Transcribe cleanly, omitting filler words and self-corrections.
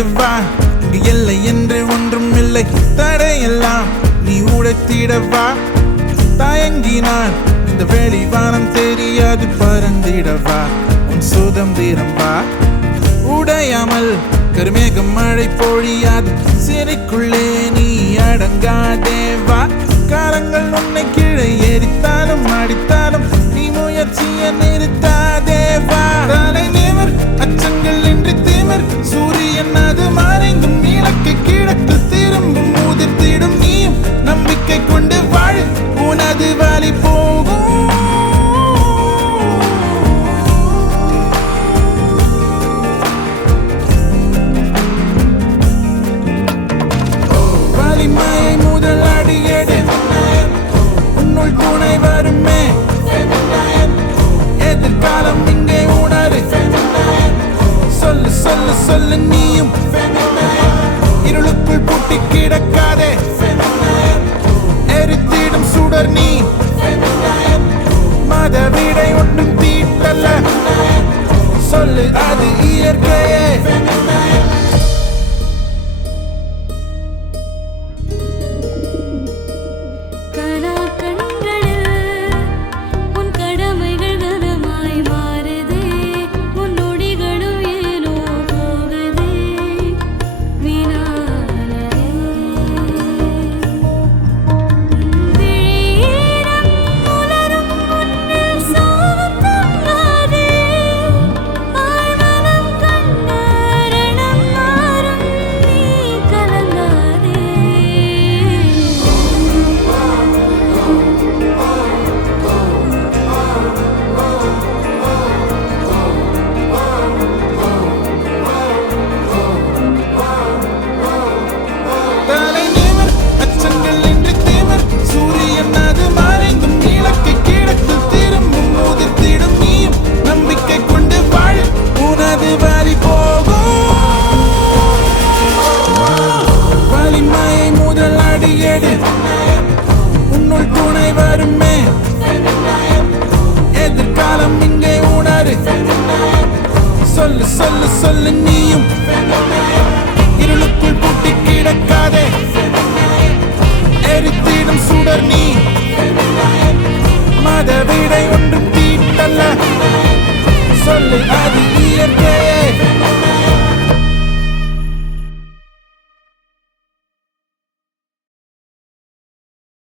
எழுந்து வா, இங்கு இல்லை என்று ஒன்றும் இல்லை. தடையெல்லாம் நீ உடைத்திடவா. தயங்கினான் இந்த வெளிவானம் தெரியாது, பறந்திடவா உன் சுதந்திரம் வா. உடையாமல் கருமேகம் மழை பொழியாது, சிறைக்குள்ளே நீ அடங்காதேவா. காலங்கள் உன்னை கீழே எரித்தாலும் அடித்தாலும் நீ முயற்சியை நிறுத்தாதேவா. தலை நிமிர், அச்சங்கள் இன்றி திமிர், சூரியன் அது மறைந்தும் இலக்கை கிழக்கு திரும்பும். உதிர்த்திடும் நீயும் நம்பிக்கை கொண்டு வாழ, உனது வழி போகும். வலிமையை முதல் அடியெடு, உன்னுள் துணை வருமே. எதிர்காலம் இங்கே உணரு, சொல்லு சொல்லு சொல்லு நீயும். இருளுக்குள் பூட்டி கிடக்காதே, எரித்திடும் சுடர் நீ. மத விடை ஒன்றும் தீட்டல்ல, சொல்லு அது இயற்கையே. உன்னுள் துணை வருமே. எதிர்காலம் இங்கே உணரு, சொல்லு சொல்லு சொல்லு